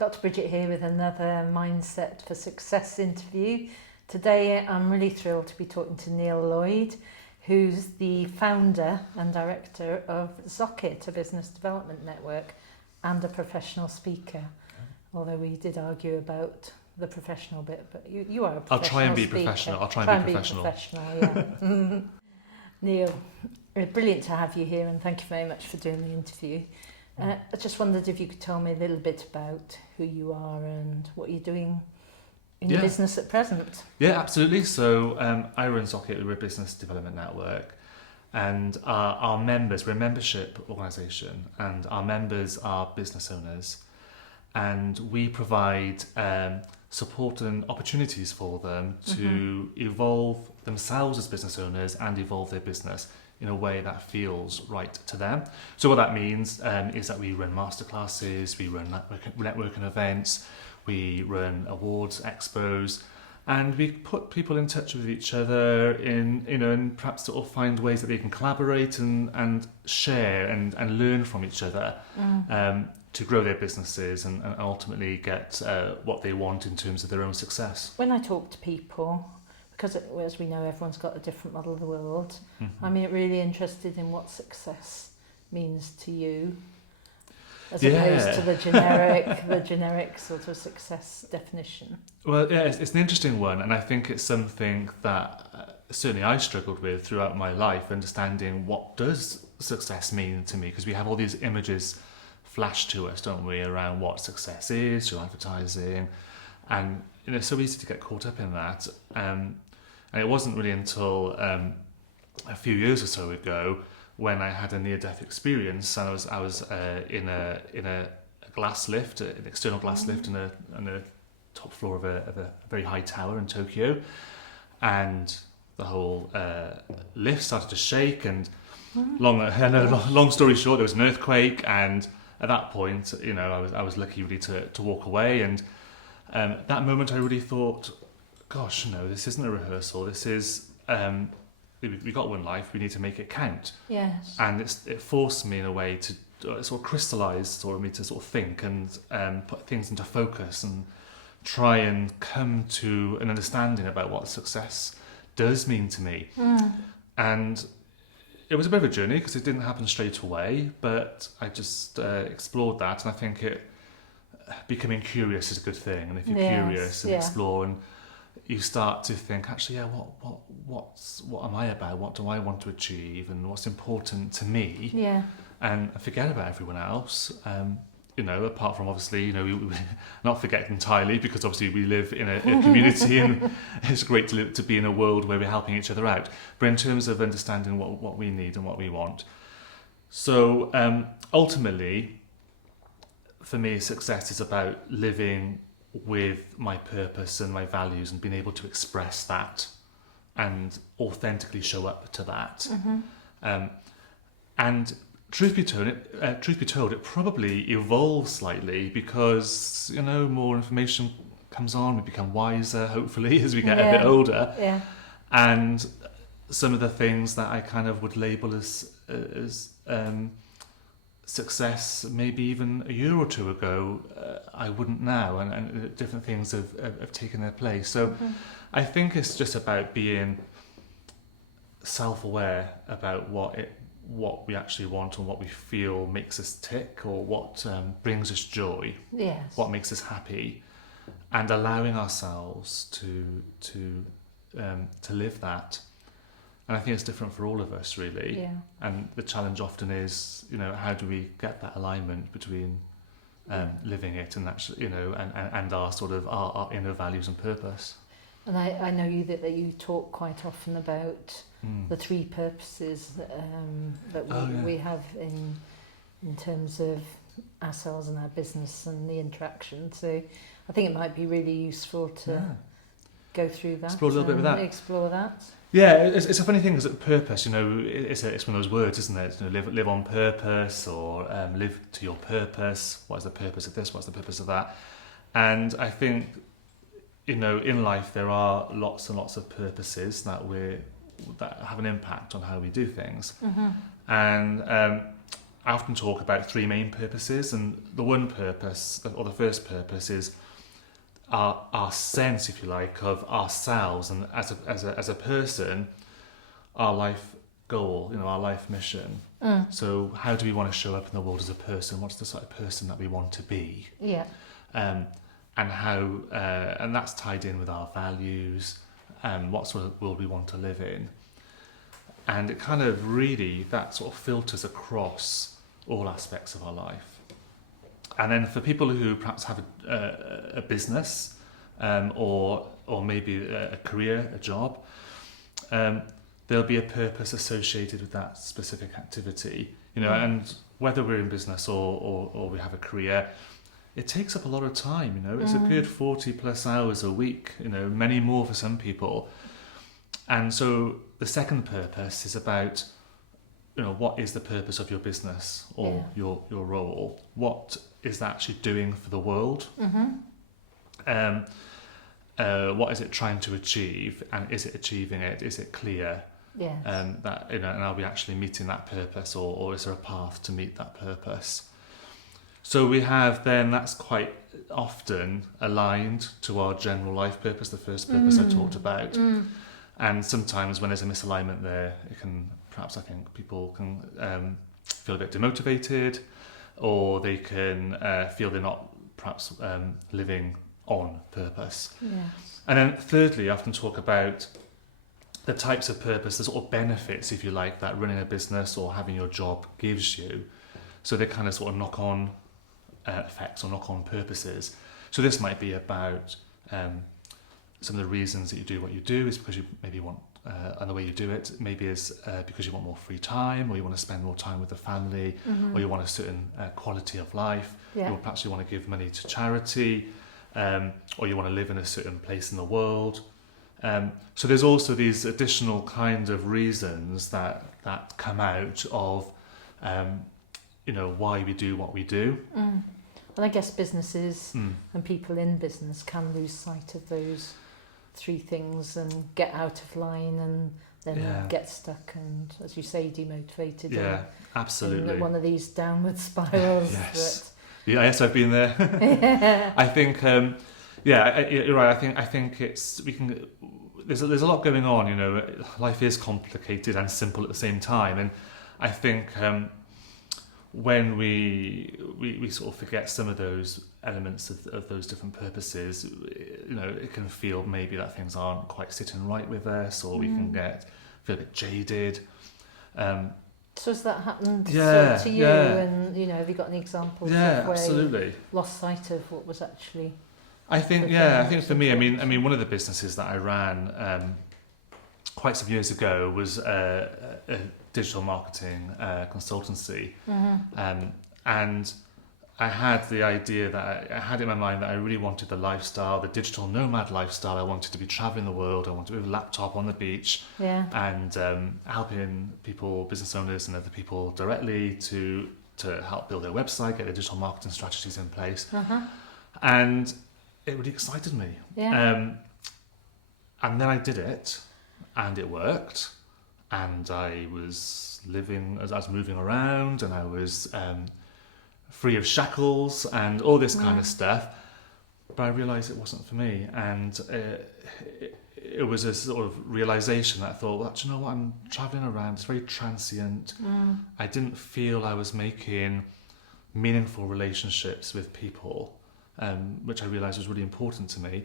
Dr. Bridget here with another Mindset for Success interview. Today I'm really thrilled to be talking to Neil Lloyd, who's the founder and director of Zokit, a business development network, and a professional speaker. Although we did argue about the professional bit, but you are a professional I'll try and be speaker. professional. I'll try and be professional. Yeah. Neil, brilliant to have you here, and thank you very much for doing the interview. I just wondered if you could tell me a little bit about who you are and what you're doing in your business at present. Yeah, absolutely. So I run Zokit, we're a business development network, and our members, we're a membership organisation, and our members are business owners, and we provide support and opportunities for them to evolve themselves as business owners and evolve their business in a way that feels right to them. So what that means is that we run masterclasses, we run networking events, we run awards, expos, and we put people in touch with each other and perhaps sort of find ways that they can collaborate and share and learn from each other to grow their businesses and ultimately get what they want in terms of their own success. When I talk to people, because as we know, everyone's got a different model of the world. I'm really interested in what success means to you, as opposed to the generic sort of success definition. Well, yeah, it's an interesting one, and I think it's something that certainly I struggled with throughout my life, understanding what does success mean to me, because we have all these images flashed to us, don't we, around what success is through advertising, and it's so easy to get caught up in that. And it wasn't really until a few years or so ago when I had a near-death experience, and I was in a glass lift, an external glass lift, on the top floor of a very high tower in Tokyo, and the whole lift started to shake. And long story short, there was an earthquake, and at that point, I was lucky really to walk away. And that moment, I really thought, gosh, no, this isn't a rehearsal. This is, we got one life, we need to make it count. Yes. And it forced me in a way to sort of crystallise me to sort of think and put things into focus and try and come to an understanding about what success does mean to me. And it was a bit of a journey because it didn't happen straight away, but I just explored that, and I think becoming curious is a good thing. And if you're curious and explore, and you start to think, actually, what am I about? What do I want to achieve? And what's important to me? Yeah. And I forget about everyone else. Apart from obviously, we not forget entirely, because obviously we live in a community, and it's great to be in a world where we're helping each other out. But in terms of understanding what we need and what we want. So ultimately, for me, success is about living with my purpose and my values and being able to express that and authentically show up to that. And truth be told, it probably evolves slightly because more information comes on. We become wiser, hopefully, as we get a bit older. Yeah. And some of the things that I kind of would label as success maybe even a year or two ago, I wouldn't now, and different things have taken their place. So I think it's just about being self-aware about what we actually want and what we feel makes us tick, or what brings us joy, what makes us happy, and allowing ourselves to live that. And I think it's different for all of us, really. Yeah. And the challenge often is, how do we get that alignment between living it and actually, and our sort of our inner values and purpose. And I know that you talk quite often about the three purposes that we have in terms of ourselves and our business and the interaction. So I think it might be really useful to go through that. Explore a little bit with that. Explore that. Yeah, it's a funny thing, because purpose, it's one of those words, isn't it? Live on purpose, or live to your purpose. What is the purpose of this? What's the purpose of that? And I think, in life there are lots and lots of purposes that have an impact on how we do things. And I often talk about three main purposes, and the one purpose, or the first purpose, is our sense, if you like, of ourselves and as a person, our life goal, our life mission. So how do we want to show up in the world as a person? What's the sort of person that we want to be? Yeah. And how and that's tied in with our values and what sort of world we want to live in. And it kind of really, that sort of filters across all aspects of our life. And then for people who perhaps have a business or maybe a career, a job, there'll be a purpose associated with that specific activity. And whether we're in business or we have a career, it takes up a lot of time. It's a good 40 plus hours a week, many more for some people. And so the second purpose is about, what is the purpose of your business or your role? What is that actually doing for the world? What is it trying to achieve, and is it achieving it? Is it clear? Yes. That and are we actually meeting that purpose, or is there a path to meet that purpose? So we have then, that's quite often aligned to our general life purpose, the first purpose I talked about. And sometimes when there's a misalignment there, it can, perhaps I think people can feel a bit demotivated, or they can feel they're not perhaps living on purpose. Yes. And then thirdly, I often talk about the types of purpose, the sort of benefits, if you like, that running a business or having your job gives you. So they're kind of sort of knock-on effects or knock-on purposes. So this might be about some of the reasons that you do what you do is because you maybe want, and the way you do it maybe is because you want more free time, or you want to spend more time with the family, or you want a certain quality of life, or perhaps you want to give money to charity, or you want to live in a certain place in the world. So there's also these additional kind of reasons that come out of why we do what we do. And I guess businesses and people in business can lose sight of those three things and get out of line and then get stuck and, as you say, demotivated. Yeah, absolutely. In one of these downward spirals. Yes. Yes, I've been there. I think, you're right. I think it's, there's a lot going on, life is complicated and simple at the same time. And I think when we sort of forget some of those elements of those different purposes, it can feel maybe that things aren't quite sitting right with us, or we can feel a bit jaded. So has that happened to you? Yeah. And have you got any examples? Yeah, of where absolutely. You lost sight of what was actually? I think for me, I mean, one of the businesses that I ran quite some years ago was a digital marketing consultancy, and I had the idea that I had in my mind that I really wanted the lifestyle, the digital nomad lifestyle. I wanted to be traveling the world. I wanted to be with a laptop on the beach, and helping people, business owners and other people directly to help build their website, get their digital marketing strategies in place, and it really excited me. And then I did it, and it worked, and I was living, as I was moving around, and I was free of shackles and all this kind of stuff. But I realised it wasn't for me, and it was a sort of realisation that I thought, well, do you know what? I'm travelling around. It's very transient. I didn't feel I was making meaningful relationships with people, which I realised was really important to me.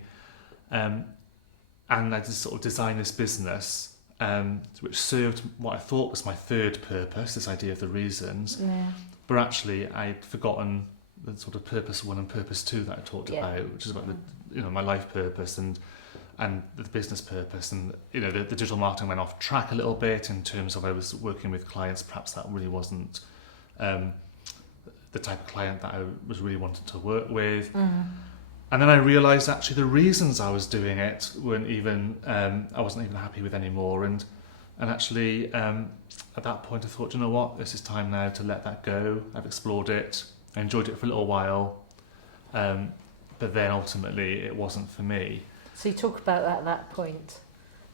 And I just sort of designed this business, which served what I thought was my third purpose, this idea of the reasons. But actually, I'd forgotten the sort of purpose one and purpose two that I talked about, which is about my life purpose and the business purpose. And the digital marketing went off track a little bit in terms of I was working with clients. Perhaps that really wasn't the type of client that I was really wanting to work with. And then I realised actually the reasons I was doing it weren't even, I wasn't even happy with anymore. And actually, at that point I thought, you know what, this is time now to let that go. I've explored it. I enjoyed it for a little while. But then ultimately it wasn't for me. So you talk about that at that point.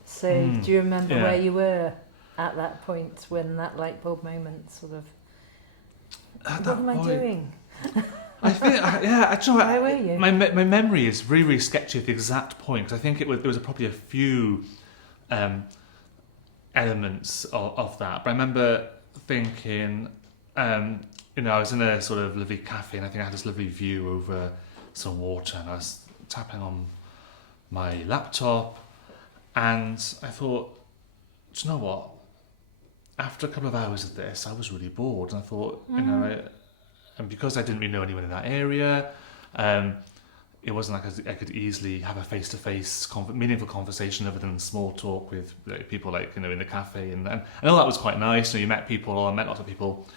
So do you remember where you were at that point when that light bulb moment sort of at What that am I point, doing? I think, yeah, actually, Where were you? my memory is really, really sketchy at the exact point, because I think there was probably a few elements of that. But I remember thinking, I was in a sort of lovely cafe, and I think I had this lovely view over some water, and I was tapping on my laptop, and I thought, do you know what? After a couple of hours of this, I was really bored, and I thought, and because I didn't really know anyone in that area, it wasn't like I could easily have a face-to-face meaningful conversation other than small talk with people in the cafe, and I know that was quite nice. You met people, I met lots of people,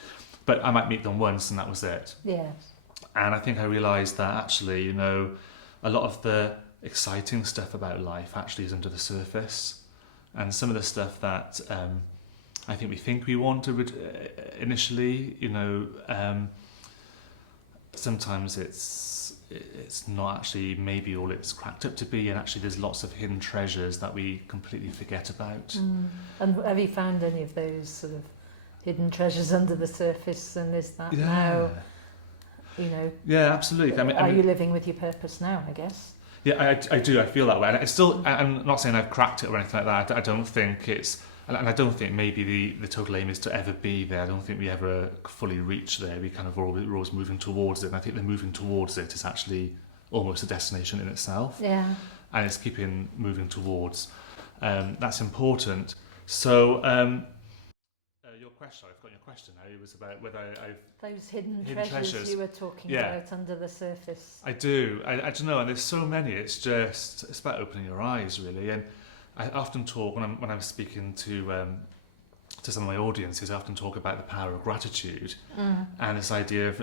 but I might meet them once and that was it. Yes. And I think I realised that actually, a lot of the exciting stuff about life actually is under the surface, and some of the stuff that I think we want to initially, sometimes it's not actually maybe all it's cracked up to be, and actually there's lots of hidden treasures that we completely forget about. And have you found any of those sort of hidden treasures under the surface, and is that now, Yeah, absolutely. Are you living with your purpose now, I guess? Yeah, I do. I feel that way. And it's still, I'm not saying I've cracked it or anything like that. I don't think it's, and I don't think maybe the total aim is to ever be there. I don't think we ever fully reach there. We kind of we're always moving towards it. And I think the moving towards it is actually almost a destination in itself. Yeah. And it's keeping moving towards. That's important. So, your question, I've got your question now. It was about whether I've... Those hidden treasures you were talking about under the surface. I do. I don't know. And there's so many. It's about opening your eyes, really. And I often talk when I'm speaking to some of my audiences. I often talk about the power of gratitude and this idea of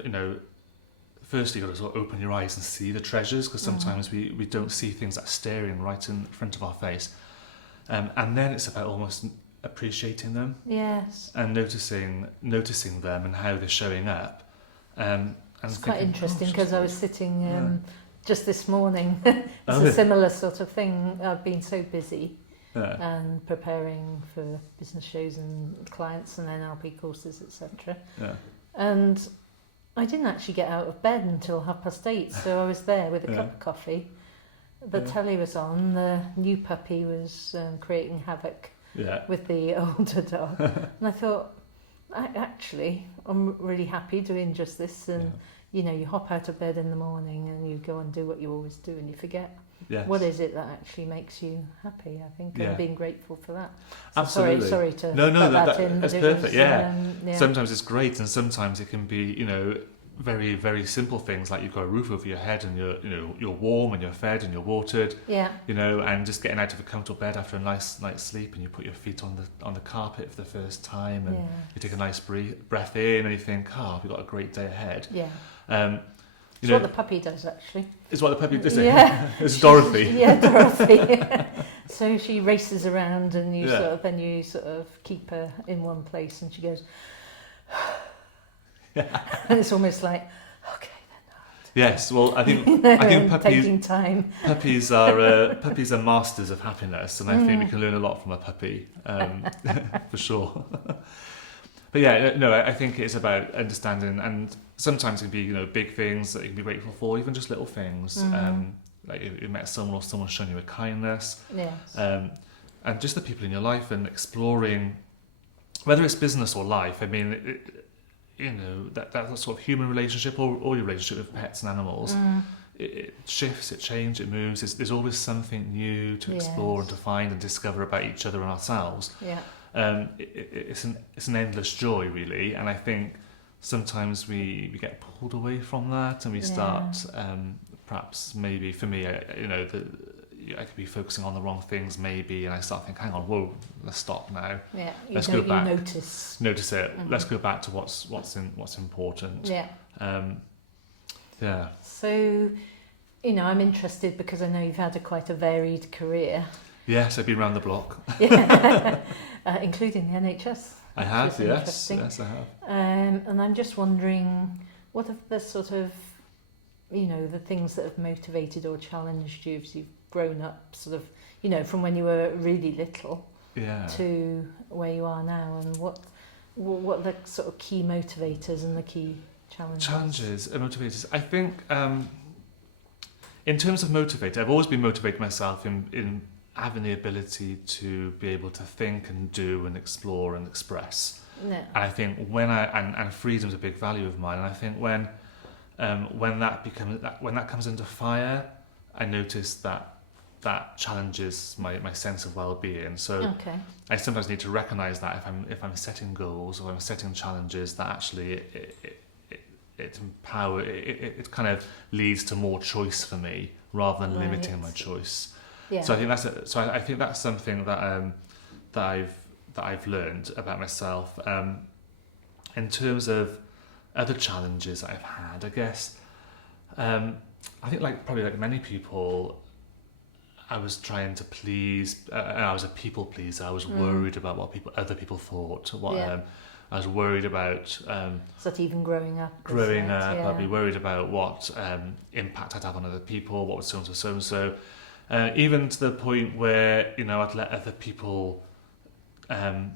firstly, you've got to sort of open your eyes and see the treasures, because sometimes we don't see things that are staring right in front of our face, and then it's about almost appreciating them, yes, and noticing them and how they're showing up. And it's quite interesting, because I was sitting just this morning. It's a similar sort of thing. I've been so busy and preparing for business shows and clients and NLP courses, etc. And I didn't actually get out of bed until 8:30, so I was there with a cup of coffee. The telly was on, the new puppy was creating havoc with the older dog. And I thought, I'm really happy doing just this. And, you hop out of bed in the morning and you go and do what you always do, and you forget what is it that actually makes you happy, I think, and being grateful for that. So absolutely. Sorry to no, put that in. That's perfect, Sometimes it's great, and sometimes it can be, very, very simple things, like you've got a roof over your head and you're warm and you're fed and you're watered, and just getting out of a comfortable bed after a nice night's sleep, and you put your feet on the carpet for the first time, and you take a nice breath in, and you think, we've got a great day ahead. It's what the puppy does, actually. It's what the puppy does. It's Dorothy. Dorothy. So she races around, and you sort of keep her in one place, and she goes. And it's almost like, okay then. Yes, well, I think puppies taking time. Puppies are masters of happiness, and I think we can learn a lot from a puppy, for sure. But I think it's about understanding, and sometimes it can be big things that you can be grateful for, even just little things. Like you met someone, or someone's shown you a kindness. Yes. And just the people in your life, and exploring, whether it's business or life. I mean, that sort of human relationship, or your relationship with pets and animals, it shifts, it changes, it moves. There's always something new to explore and to find and discover about each other and ourselves. It's an endless joy, really, and I think sometimes we get pulled away from that, and we start perhaps, maybe for me, I could be focusing on the wrong things, maybe, and I start thinking, hang on, whoa, let's stop now. Let's go back. Notice it. Let's go back to what's important. So, I'm interested, because I know you've had quite a varied career. Yes, I've been around the block. Including the NHS. I have, yes, I have. And I'm just wondering, what are the sort of, the things that have motivated or challenged you as you've grown up, sort of, from when you were really little to where you are now, and what are the sort of key motivators and the key challenges? Challenges and motivators. I think in terms of motivator, I've always been motivated myself in having the ability to be able to think and do and explore and express. No. And I think and freedom's a big value of mine. And I think when that comes into fire, I notice that challenges my sense of well-being. So I sometimes need to recognise that if I'm setting goals or I'm setting challenges, that actually it kind of leads to more choice for me rather than limiting my choice. Yeah. So I think that's something that I've learned about myself. In terms of other challenges I've had, I guess, I think probably like many people, I was trying to please. I was a people pleaser. I was worried about what other people thought. I was worried about. Is that even growing up? I'd be worried about what impact I'd have on other people. What was so and so. Even to the point where I'd let other people have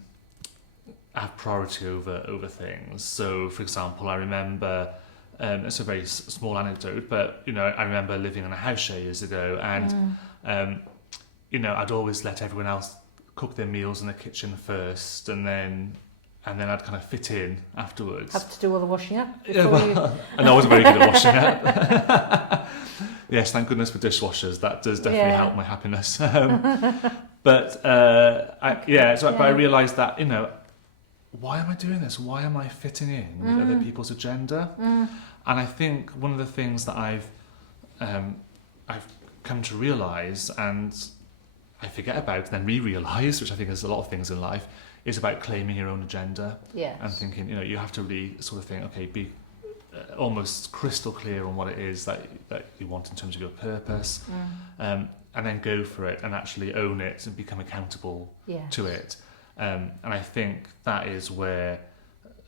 priority over things. So, for example, I remember. It's a very small anecdote, but I remember living in a house share years ago, and I'd always let everyone else cook their meals in the kitchen first, and then I'd kind of fit in afterwards. Have to do all the washing up? And I wasn't very good at washing up. Yes, thank goodness for dishwashers. That does definitely help my happiness. But I realised that, why am I doing this? Why am I fitting in with other people's agenda? And I think one of the things that I've come to realise, and I forget about and then re-realise, which I think is a lot of things in life, is about claiming your own agenda. Yes. And thinking, you have to really sort of think, okay, be almost crystal clear on what it is that you want in terms of your purpose, and then go for it and actually own it and become accountable to it. And I think that is where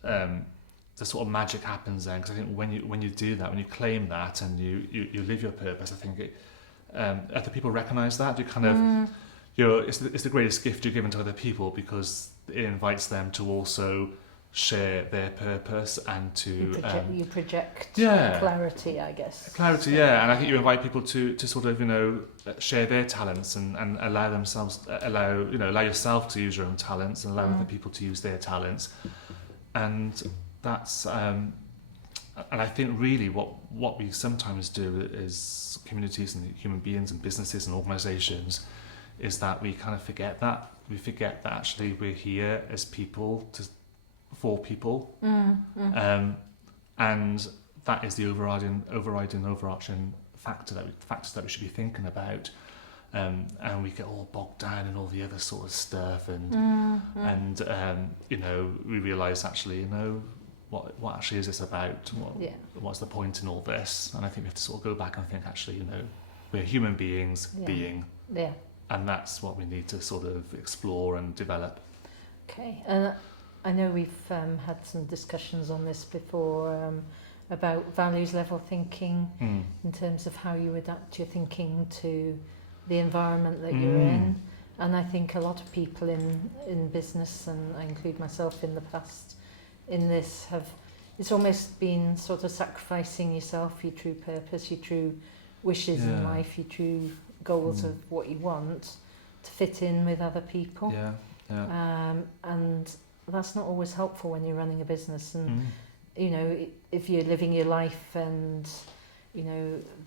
the sort of magic happens then, because I think when you do that, when you claim that and you live your purpose, I think other people recognise that. You kind of it's the greatest gift you're given to other people, because it invites them to also share their purpose and to you project clarity, I guess. Clarity, and I think you invite people to sort of share their talents and allow yourself to use your own talents and allow other people to use their talents, and that's and I think really what we sometimes do as communities and human beings and businesses and organisations is that we kind of forget that actually we're here as people for people, and that is the overarching factors that we should be thinking about, and we get all bogged down in all the other sort of stuff, and we realise actually what actually is this about? What's the point in all this? And I think we have to sort of go back and think actually we're human beings being, and that's what we need to sort of explore and develop. Okay. I know we've had some discussions on this before about values level thinking in terms of how you adapt your thinking to the environment that you're in. And I think a lot of people in business, and I include myself in the past, in this it's almost been sort of sacrificing yourself, your true purpose, your true wishes in life, your true goals of what you want to fit in with other people. And that's not always helpful when you're running a business, and if you're living your life and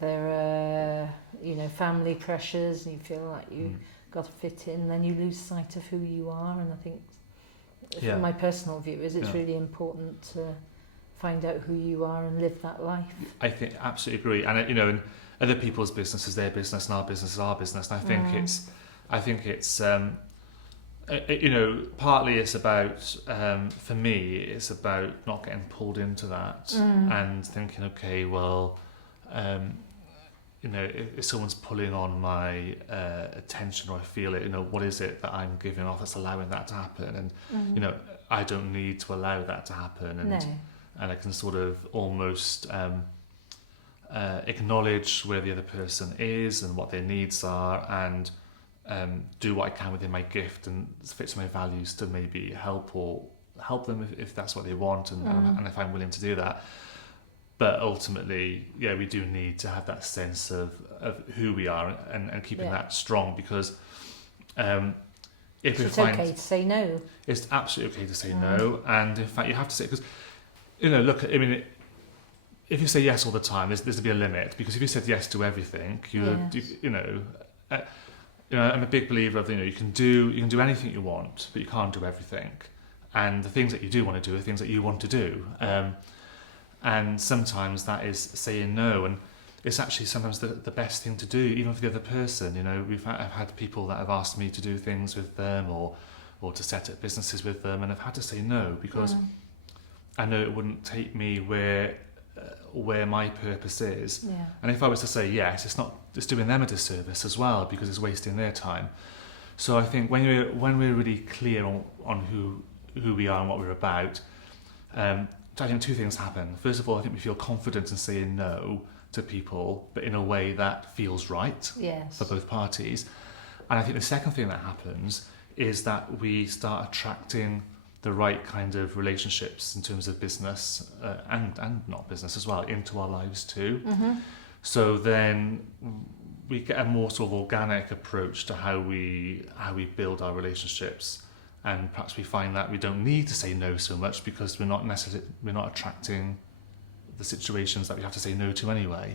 there are family pressures and you feel like you got to fit in, then you lose sight of who you are. And I think from my personal view is it's really important to find out who you are and live that life. I think absolutely agree. And in other people's business is their business and our business is our business, and I think it's partly it's about, for me, it's about not getting pulled into that and thinking, okay, well, if someone's pulling on my attention or I feel it, what is it that I'm giving off that's allowing that to happen? And, I don't need to allow that to happen. And I can sort of almost acknowledge where the other person is and what their needs are, and do what I can within my gift and fits my values to maybe help or help them if that's what they want, and if I'm willing to do that. But ultimately, yeah, we do need to have that sense of who we are and keeping that strong, because if we it's find okay to say no. it's absolutely okay to say no, and in fact you have to say, because look, I mean, if you say yes all the time, there's to be a limit, because if you said yes to everything, I'm a big believer of you can do anything you want, but you can't do everything, and the things that you do want to do are things that you want to do. And sometimes that is saying no, and it's actually sometimes the best thing to do, even for the other person. I've had people that have asked me to do things with them, or to set up businesses with them, and I've had to say no, because I know it wouldn't take me where my purpose is. Yeah. And if I was to say yes, it's doing them a disservice as well, because it's wasting their time. So I think when we're really clear on who we are and what we're about, I think two things happen. First of all, I think we feel confident in saying no to people, but in a way that feels right for both parties. And I think the second thing that happens is that we start attracting the right kind of relationships in terms of business and not business as well into our lives too. So then we get a more sort of organic approach to how we build our relationships. And perhaps we find that we don't need to say no so much, because we're not attracting the situations that we have to say no to anyway.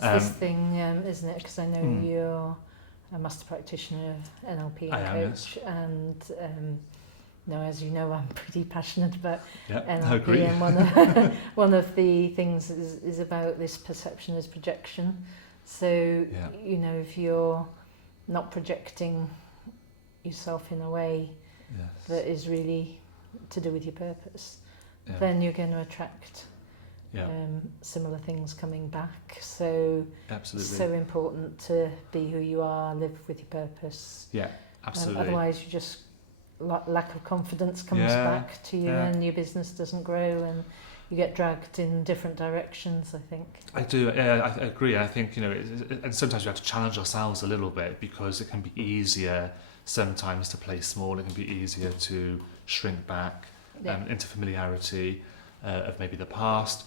It's this thing, isn't it? Because I know you're a master practitioner of NLP and coach, and as you know, I'm pretty passionate about NLP. I agree. And one of the things is about this perception as projection. So if you're not projecting yourself in a way that is really to do with your purpose, then you're going to attract similar things coming back. So absolutely, so important to be who you are, live with your purpose. Yeah, absolutely. Otherwise, you just lack of confidence comes back to you, and your business doesn't grow, and you get dragged in different directions, I think. I do, I agree. I think, and sometimes we have to challenge ourselves a little bit, because it can be easier sometimes to play small. It can be easier to shrink back into familiarity of maybe the past.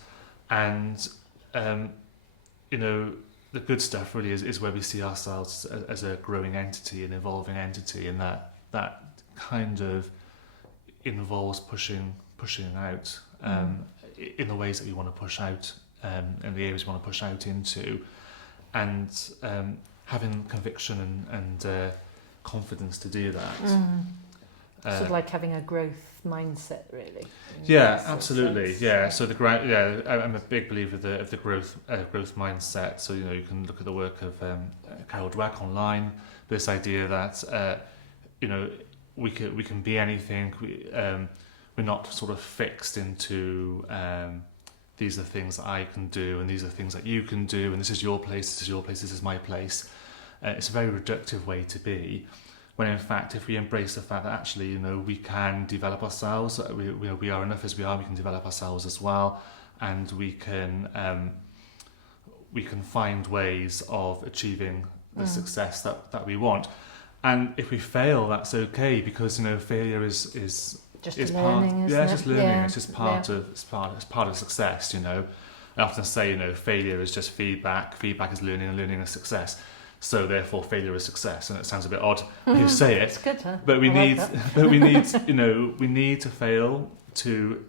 And, the good stuff really is where we see ourselves as a growing entity, an evolving entity, and that kind of involves pushing out in the ways that we want to push out, and the areas we want to push out into, and having conviction and confidence to do that. Sort of like having a growth mindset, really. Yeah, absolutely. Yeah. So I'm a big believer of the growth mindset. So you can look at the work of Carol Dweck online. This idea that we can be anything. We're not sort of fixed into these are things that I can do, and these are things that you can do, and this is your place, this is your place, this is my place. It's a very reductive way to be, when in fact, if we embrace the fact that actually, we can develop ourselves, we are enough as we are, we can develop ourselves as well, and we can find ways of achieving the success that we want. And if we fail, that's okay, because failure is just learning, part, isn't it? Just learning. Yeah. It's just part of success. I often say, failure is just feedback. Feedback is learning, and learning is success. So therefore, failure is success. And it sounds a bit odd when you say it. It's good, huh? But we need we need to fail to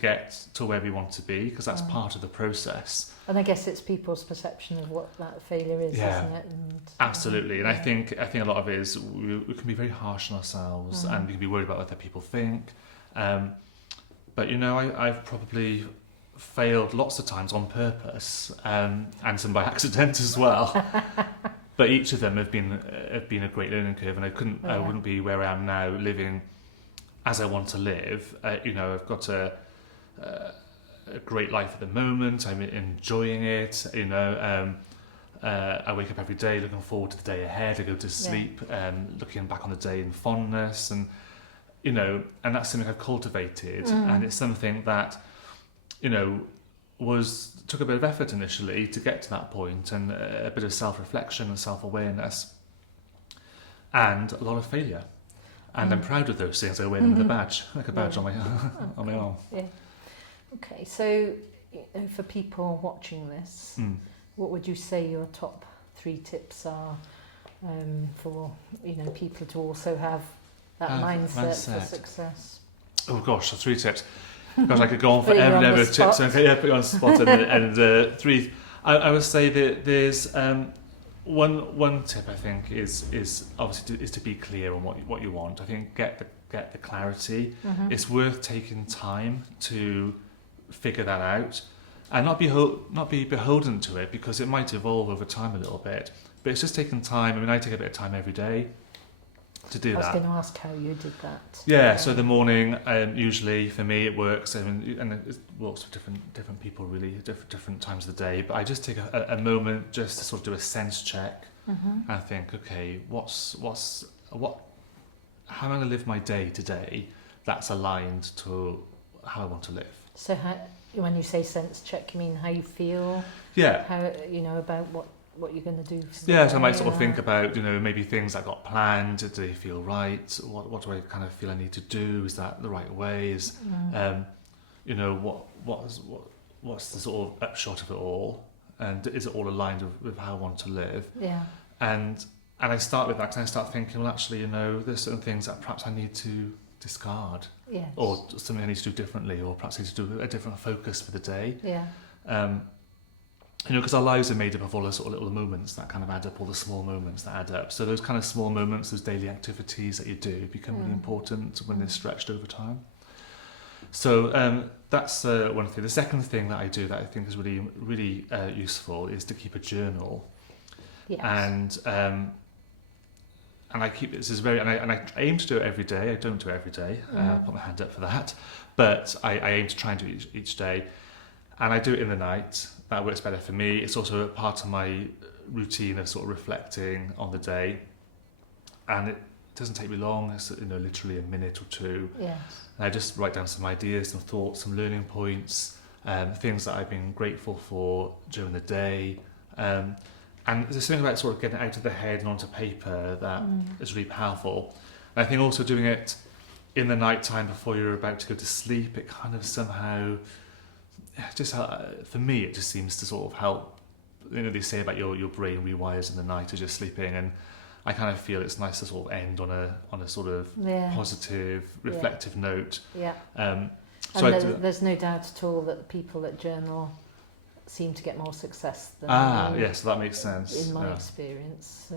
get to where we want to be, because that's part of the process. And I guess it's people's perception of what that failure is, isn't it? And, absolutely. And I think a lot of it is we can be very harsh on ourselves, and we can be worried about what other people think. But I've probably failed lots of times on purpose, and some by accident as well. But each of them have been a great learning curve, and I wouldn't be where I am now, living as I want to live. I've got a great life at the moment. I'm enjoying it. I wake up every day looking forward to the day ahead. I go to sleep looking back on the day in fondness, and and that's something I've cultivated, and it's something that took a bit of effort initially to get to that point, and a bit of self-reflection and self-awareness, and a lot of failure. And I'm proud of those things. I wear them with a badge, like a badge on my on my arm. Yeah. Okay, so for people watching this, what would you say your top 3 tips are for people to also have that mindset for success? Oh gosh, 3 tips. Gosh, I could go on Put you forever on and the ever tips. spot. Okay, put you on the spot. And 3. I would say that there's one tip. I think is obviously is to be clear on what you want. I think get the clarity. It's worth taking time to figure that out, and not be beholden to it, because it might evolve over time a little bit. But it's just taking time. I mean, I take a bit of time every day to do that. I was going to ask how you did that. Yeah, so the morning, usually for me it works, and it works for different people really, different times of the day. But I just take a moment just to sort of do a sense check, and I think, okay, how am I going to live my day today that's aligned to how I want to live. So when you say sense check, you mean how you feel? Yeah. How about what you're going to do? Yeah, so I might sort of think about, maybe things that got planned. Do they feel right? What do I kind of feel I need to do? Is that the right way? What's the sort of upshot of it all? And is it all aligned with how I want to live? Yeah. And I start with that, because I start thinking, well, actually, there's certain things that perhaps I need to discard. Yes. Or something I need to do differently, or perhaps I need to do a different focus for the day. Yeah. Because our lives are made up of all those sort of little moments that kind of add up, all the small moments that add up. So those kind of small moments, those daily activities that you do become really important when they're stretched over time. So that's one thing. The second thing that I do that I think is really, really useful is to keep a journal. Yes. And I keep this is and I aim to do it every day. I don't do it every day. I'll put my hand up for that. But I aim to try and do it each day. And I do it in the night. That works better for me. It's also a part of my routine of sort of reflecting on the day. And it doesn't take me long. It's literally a minute or 2. Yes. And I just write down some ideas, some thoughts, some learning points, things that I've been grateful for during the day. And there's something about sort of getting it out of the head and onto paper that is really powerful. And I think also doing it in the night time before you're about to go to sleep, it kind of somehow, just for me, it just seems to sort of help. They say about your brain rewires in the night as you're sleeping, and I kind of feel it's nice to sort of end on a sort of positive, reflective note. Yeah. So and there's no doubt at all that the people that journal seem to get more success than yes, that makes sense. In my experience.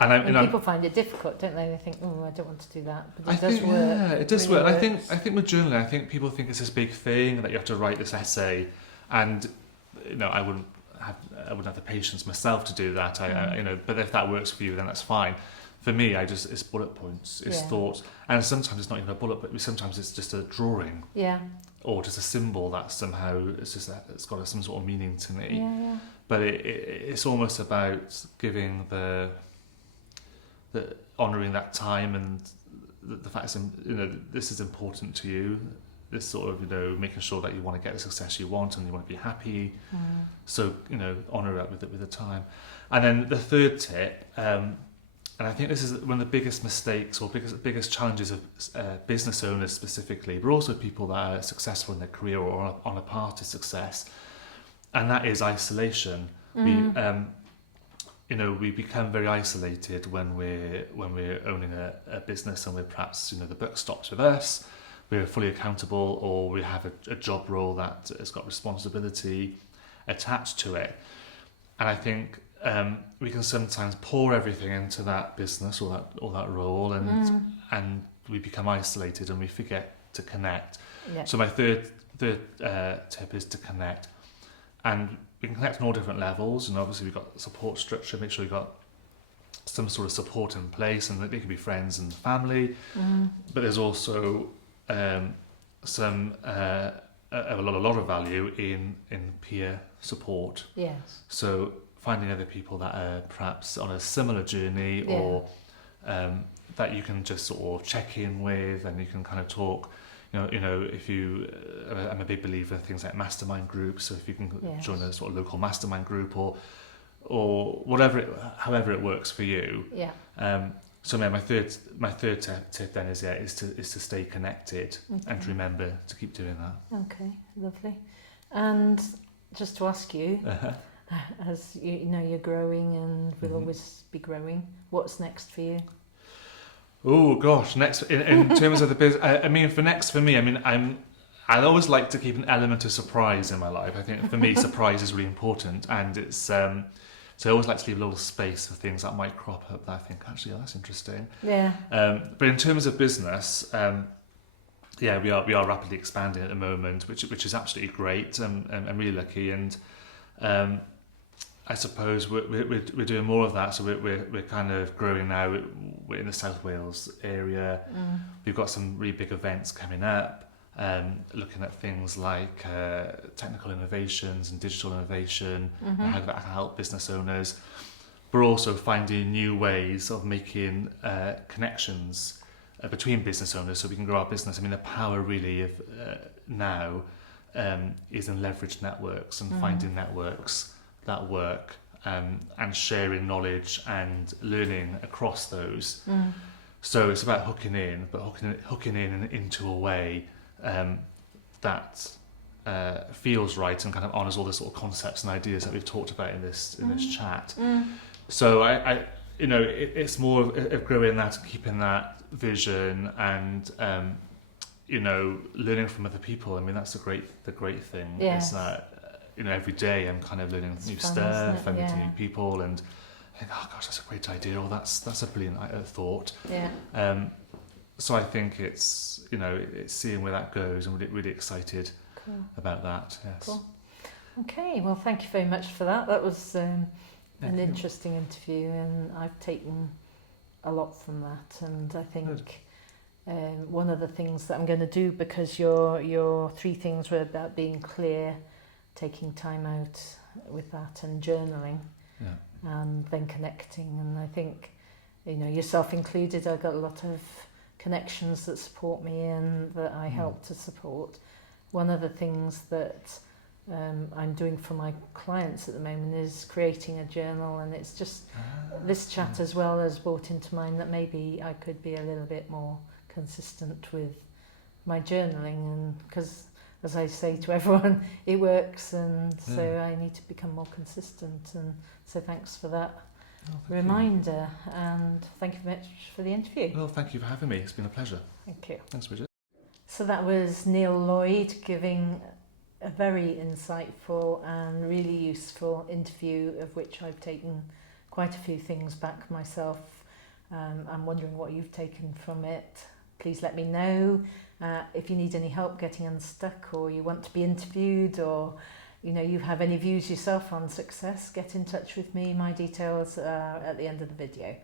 And people find it difficult, don't they? They think, oh, I don't want to do that. But it does work. Yeah, it does really work. Works. I think with journaling, I think people think it's this big thing that you have to write this essay, and I wouldn't have the patience myself to do that. But if that works for you, then that's fine. For me, it's bullet points, it's thoughts, and sometimes it's not even a bullet, but sometimes it's just a drawing. Yeah. Or just a symbol that somehow it's got some sort of meaning to me. Yeah. But it's almost about giving the honouring that time, and the fact that this is important to you. This sort of making sure that you want to get the success you want and you want to be happy. So honour it with the time. And then the third tip, and I think this is one of the biggest mistakes or biggest challenges of business owners specifically, but also people that are successful in their career or on a path to success, and that is isolation. We become very isolated when we're owning a business, and we're perhaps the buck stops with us. We're fully accountable, or we have a job role that has got responsibility attached to it. And I think we can sometimes pour everything into that business or that role, and we become isolated and we forget to connect. Yeah. So my third tip is to connect, and we can connect on all different levels. And obviously we've got support structure. Make sure you've got some sort of support in place, and they can be friends and family. But there's also a lot of value in peer support. Yes. So finding other people that are perhaps on a similar journey, or that you can just sort of check in with, and you can kind of talk. If you, I'm a big believer in things like mastermind groups. So if you can join a sort of local mastermind group, or whatever, however it works for you. Yeah. So my third tip then is to stay connected and to remember to keep doing that. Okay, lovely. And just to ask you, as you know, you're growing and will always be growing. What's next for you? Oh gosh, next in terms of the business. I mean, for me, I mean, I always like to keep an element of surprise in my life. I think for me, surprise is really important, and it's so I always like to leave a little space for things that might crop up that I think actually that's interesting. Yeah. But in terms of business, yeah, we are rapidly expanding at the moment, which is absolutely great. I'm really lucky, and I suppose we're doing more of that. So we're kind of growing now. We're in the South Wales area. We've got some really big events coming up. Looking at things like technical innovations and digital innovation, and how that can help business owners. We're also finding new ways of making connections between business owners so we can grow our business. I mean, the power really of now is in leveraged networks and finding networks that work and sharing knowledge and learning across those. So it's about hooking in, but hooking in and into a way that feels right and kind of honours all the sort of concepts and ideas that we've talked about in this chat. So I you know, it's more of growing that, keeping that vision, and you know, learning from other people. I mean, that's the great thing. Yes. Is that you know, every day I'm kind of learning new fun, stuff, I'm meeting Yeah. new people, and I think, oh gosh, that's a great idea, or that's a brilliant thought. Yeah. So I think it's, you know, it's seeing where that goes, and really excited about that. Yes. Cool. Okay, well, thank you very much for that. That was an interesting interview, and I've taken a lot from that. And I think one of the things that I'm going to do, because your 3 things were about being clear, taking time out with that, and journaling, and then connecting. And I think, you know, yourself included, I've got a lot of connections that support me and that I help to support. One of the things that I'm doing for my clients at the moment is creating a journal, and it's just this chat as well has brought into mind that maybe I could be a little bit more consistent with my journaling, and because as I say to everyone, it works, and so I need to become more consistent. And so thanks for that reminder, and thank you very much for the interview. Well, thank you for having me. It's been a pleasure. Thank you. Thanks, Bridget. So that was Neil Lloyd giving a very insightful and really useful interview, of which I've taken quite a few things back myself. I'm wondering what you've taken from it. Please let me know. If you need any help getting unstuck, or you want to be interviewed, or you know, you have any views yourself on success, get in touch with me. My details are at the end of the video.